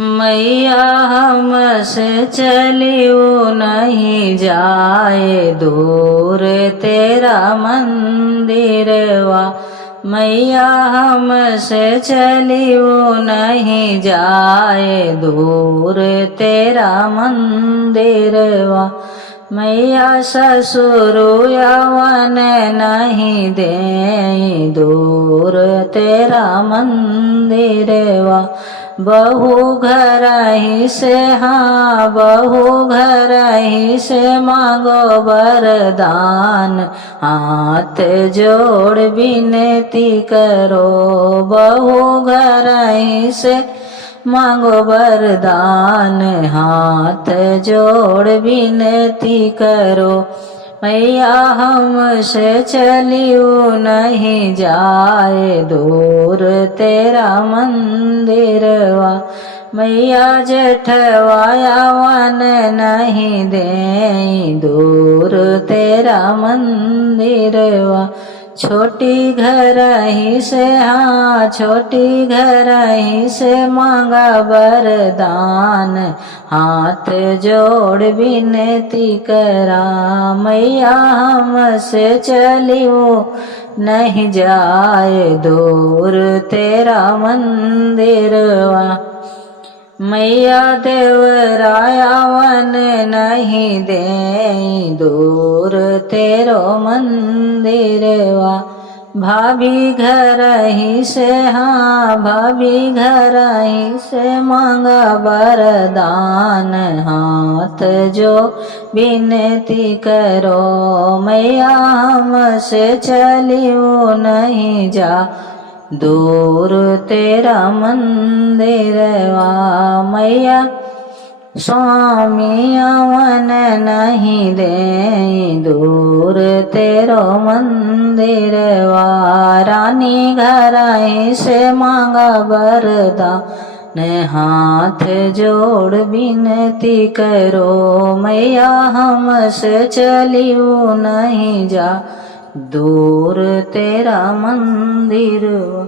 मैया हमसे चलियो नहीं जाए दूर तेरा मंदिरवा। मैया हमसे चलियो नहीं जाए दूर तेरा मंदिरवा। मैया ससुर यवन नहीं दे दूर तेरा मंदिरवा। बहू घर ही से हाँ बहू घर ही से मांगो वरदान। हाथ जोड़ विनती करो बहू घर ही से मांगो वरदान। हाथ जोड़ विनती करो। मैया हमसे चलियो नहीं जाए दूर तेरा मंदिरवा। मैया जेठवा यवन नहीं दे दूर तेरा मंदिरवा। छोटी घर ही से हाँ छोटी घर ही से मांगा वरदान। हाथ जोड़ विनती करा मैया हमसे चलियो नहीं जाए दूर तेरा मंदिरवा। मैया देवरायवन नहीं दे दूर तेरो मंदिरवा। भाभी घर ही से हाँ भाभी घर ही से मांगा वरदान। हाथ जो विनती करो मैया हमसे चलियो नहीं जा दूर तेरा मंदिरवा। मैया स्वामी यवन नहीं दे दूर तेरो मंदिरवा। रानी घर ही से मांगा वरदान। हाथ जोड़ विनती करो मैया हमसे चलियो नहीं जा दूर तेरा मंदिरवा।